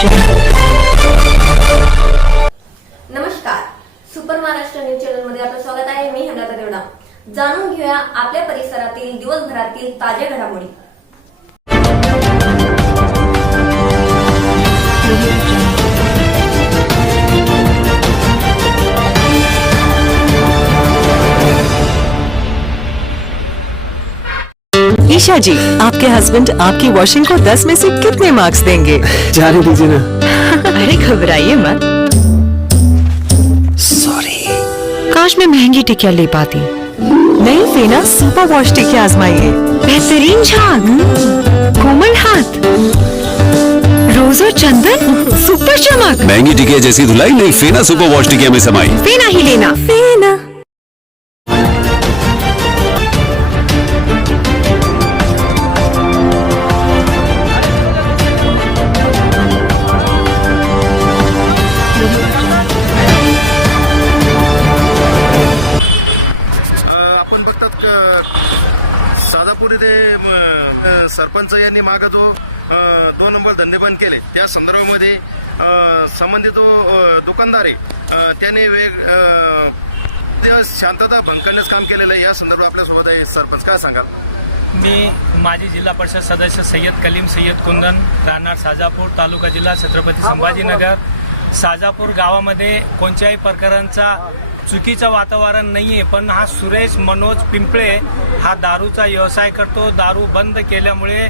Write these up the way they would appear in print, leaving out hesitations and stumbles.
नमस्कार, super Maharashtra news channel मध्ये आपलं स्वागत आहे। मी हेमलता देवडा। जाणून घेऊया आपल्या परिसरातील दिवसभरातील ताज्या घडामोडी। ईशा जी, आपके हस्बैंड आपकी वॉशिंग को 10 में से कितने मार्क्स देंगे? जाने दीजिए ना। अरे घबराइए मत। सॉरी। काश मैं महंगी टिकिया ले पाती। नहीं फेना सुपर वॉश टिकिया आजमाइए। बेहतरीन झाग, कोमल हाथ, रोज और चंदन, सुपर चमक। महंगी टिकिया जैसी धुलाई नहीं, फेना सुपर वॉश टिकिया में समाई। फेना ही लेना। फेना। आपण बघतात साधापूर येथे सरपंच यांनी मागे जो 2 नंबर धंदे बंद केले त्या संदर्भामध्ये संबंधित दुकानदार आहे त्यांनी शांतता भंग करण्याचं काम केलेलं आहे। या संदर्भात आपल्यासोबत आहे सरपंच, काय सांगाल? मी माजी जिल्हा परिषद सदस्य सय्यद कलीम सय्यद कुंदन, राहणार साजापूर, तालुका जिल्हा छत्रपती संभाजीनगर। साजापूर गावामध्ये कोणत्याही प्रकारांचा चुकीचं वातावरण नाही आहे, पण हा सुरेश मनोज पिंपळे हा दारूचा व्यवसाय करतो। दारू बंद केल्यामुळे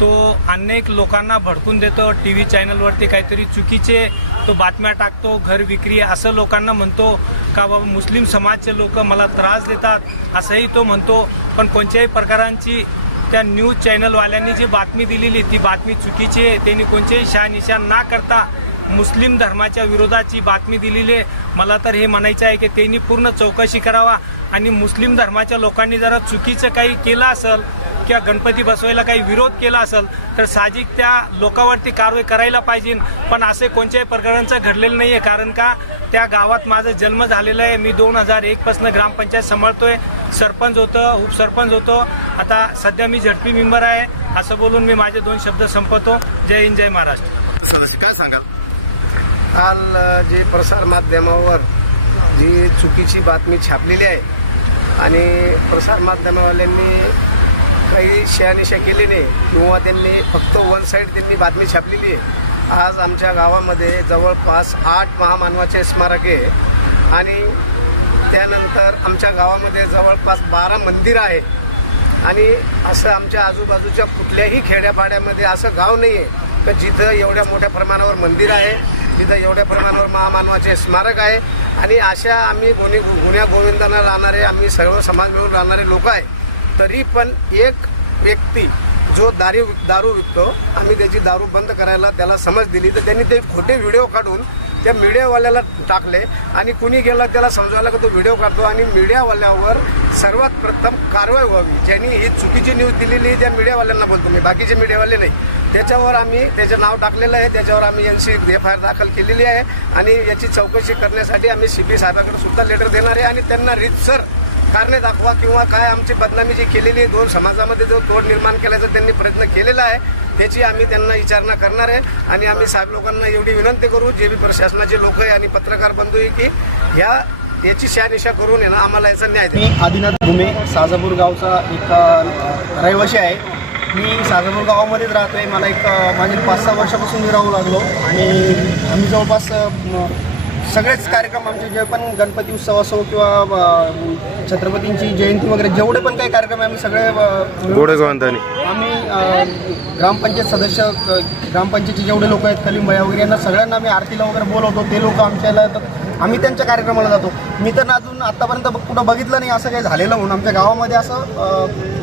तो अनेक लोकांना भडकून देतो। TV चॅनलवरती काहीतरी चुकीचे तो बातम्या टाकतो, घर विक्री असं लोकांना म्हणतो का बाबा मुस्लिम समाजचे लोक मला त्रास देतात असंही तो म्हणतो। पण कोणत्याही प्रकारांची त्या न्यूज चॅनलवाल्यांनी जी बातमी दिलेली ती बातमी चुकीची आहे। त्यांनी कोणत्याही शहानिशा ना करता मुस्लिम धर्माच्या विरोधाची बातमी दिलेली आहे। मला तर हे म्हणायचं आहे की त्यांनी पूर्ण चौकशी करावा आणि मुस्लिम धर्माच्या लोकांनी जरा चुकीचं काही केलं असेल किंवा गणपती बसवायला काही विरोध केला असेल तर साहजिक त्या लोकांवरती कारवाई करायला पाहिजे। पण असे कोणत्याही प्रकारांचं घडलेलं नाही आहे, कारण का त्या गावात माझा जन्म झालेला आहे। मी 2001 पासून ग्रामपंचायत सांभाळतोय, सरपंच होतो, उपसरपंच होतो, आता सध्या मी झडपी मेंबर आहे। असं बोलून मी माझे 2 शब्द संपवतो। जय हिंद, जय महाराष्ट्र। सदस्य, काय सांगाल? काल जे प्रसार माध्यमावर जी चुकीची बातमी छापलेली आहे आणि प्रसार माध्यमवाल्यांनी काही शहानिशा केली नाही किंवा त्यांनी फक्त वन साईड त्यांनी बातमी छापलेली आहे। आज आमच्या गावामध्ये जवळपास 8 महामानवाचे स्मारक आहे आणि त्यानंतर आमच्या गावामध्ये जवळपास 12 मंदिर आहे आणि असं आमच्या आजूबाजूच्या कुठल्याही खेड्यापाड्यामध्ये असं गाव नाही आहे तर जिथं एवढ्या मोठ्या प्रमाणावर मंदिर आहे, जिथं एवढ्या प्रमाणावर महामानवाचे स्मारक आहे आणि अशा आम्ही गुन्ह्या गोविंदांना राहणारे आम्ही सर्व समाज मिळून राहणारे लोक आहे। तरी पण एक व्यक्ती जो दारू विकतो, आम्ही त्याची दारू बंद करायला त्याला समज दिली तर त्यांनी ते खोटे व्हिडिओ काढून त्या मीडियावाल्याला टाकले आणि कुणी गेला त्याला समजायला की तो व्हिडिओ काढतो आणि मीडियावाल्यावर सर्वात प्रथम कारवाई व्हावी। ज्यांनी ही चुकीची न्यूज दिलेली त्या मीडियावाल्यांना बोलतो मी, बाकीचे मीडियावाले नाही। त्याच्यावर आम्ही त्याचं नाव टाकलेलं आहे, त्याच्यावर आम्ही FIR दाखल केलेली आहे आणि याची चौकशी करण्यासाठी आम्ही CP साहेबांकडे सुद्धा लेटर देणार आहे आणि त्यांना रीतसर कारणे दाखवा किंवा काय आमची बदनामी जी केलेली आहे, 2 समाजामध्ये जो तोड निर्माण केल्याचा त्यांनी प्रयत्न केलेला आहे त्याची आम्ही त्यांना विचारणा करणार आहे आणि आम्ही साहेब लोकांना एवढी विनंती करू, जे बी प्रशासनाचे लोक आहे आणि पत्रकार बंधू आहे की याची शहानिशा करून आहे ना आम्हाला याचा न्याय द्या। मी आदिनाथ घुमे, साजापूर गावचा एक रहिवासी आहे। मी साजापूर गावामध्येच राहतो आहे। मला मागील 5-6 वर्षापासून मी राहू लागलो आणि आम्ही जवळपास सगळेच कार्यक्रम आमचे जे पण गणपती उत्सव असो किंवा छत्रपतींची जयंती वगैरे जेवढे पण काही कार्यक्रम आहे आम्ही सगळे आम्ही ग्रामपंचायत सदस्य, ग्रामपंचायतचे जेवढे लोक आहेत, कलीम भैया वगैरे यांना सगळ्यांना आम्ही आरतीला वगैरे बोलवतो। ते लोक आमच्याला येतात, आम्ही त्यांच्या कार्यक्रमाला जातो। मी तर अजून आत्तापर्यंत कुठं बघितलं नाही असं काही झालेलं म्हणून आमच्या गावामध्ये असं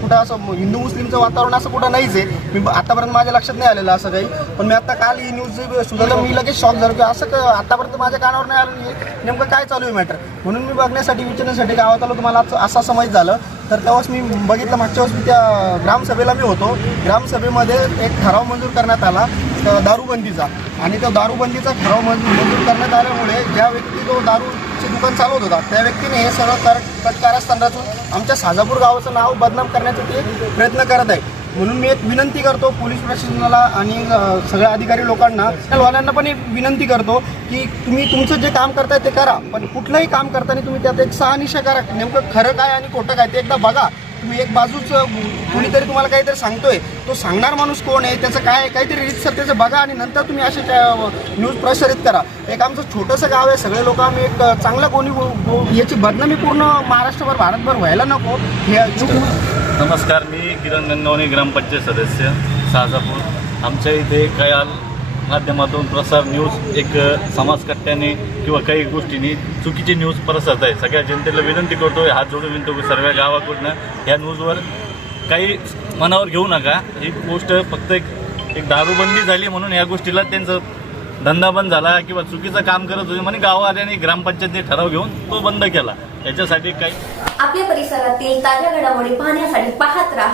कुठं असं हिंदू मुस्लिमचं वातावरण असं कुठं नाहीच आहे। मी आत्तापर्यंत माझ्या लक्षात नाही आलेलं असं काही, पण मी आता काल ही न्यूज सुद्धा मी लगेच शॉक झालो की असं आत्तापर्यंत माझ्या कानावर नाही आलं नेमकं काय चालू आहे मॅटर। म्हणून मी बघण्यासाठी विचारण्यासाठी गावात आलो, तुम्हाला असं समज झालं तर तेव्हाच मी बघितलं। मागच्या वेळेस मी त्या ग्रामसभेला मी होतो, ग्रामसभेमध्ये एक ठराव मंजूर करण्यात आला दारूबंदीचा आणि त्या दारूबंदीचा ठराव मंजूर करण्यात आल्यामुळे ज्या व्यक्ती जो दारूचे दुकान चालवत होता त्या व्यक्तीने हे सर्व कारस्थान रचून आमच्या साजापूर गावाचं नाव बदनाम करण्यासाठी प्रयत्न करत आहे। म्हणून मी एक विनंती करतो पोलीस प्रशासनाला आणि सगळ्या अधिकारी लोकांना वाल्यांना पण एक विनंती करतो की तुम्ही तुमचं जे काम करताय ते करा, पण कुठलंही काम करताना तुम्ही त्यात एक शहानिशा करा. नेमकं खरं काय आणि खोटं काय ते एकदा बघा. तुम्ही एक बाजूच कोणीतरी तुम्हाला काहीतरी सांगतोय, तो सांगणार माणूस कोण आहे, त्याचं काय आहे, काहीतरी रितसर त्याचं बघा आणि नंतर तुम्ही असे न्यूज प्रसारित करा. एक आमचं छोटंसं गाव आहे, सगळे लोक आम्ही एक चांगलं कोणी याची बदनामी पूर्ण महाराष्ट्रभर भारतभर व्हायला नको. हे नमस्कार, मी किरण गंगावणे, ग्रामपंचायत सदस्य साजापूर. आमच्या इथे काही माध्यमातून प्रसार न्यूज एक समाजकट्ट्याने किंवा काही गोष्टींनी चुकीची न्यूज पसरत आहे. सगळ्या जनतेला विनंती करतो, हात जोडून विनंती की सर्व गावाकडनं ह्या न्यूजवर काही मनावर घेऊ नका. ही गोष्ट फक्त एक दारूबंदी झाली म्हणून ह्या गोष्टीला त्यांचं धंदा बंद झाला किंवा चुकीचं काम करत होते म्हणून गाववाल्यांनी ग्रामपंचायतीने ठराव घेऊन तो बंद केला. याच्यासाठी काही आपल्या परिसरातील ताज्या घडामोडी पाहण्यासाठी पाहत राहा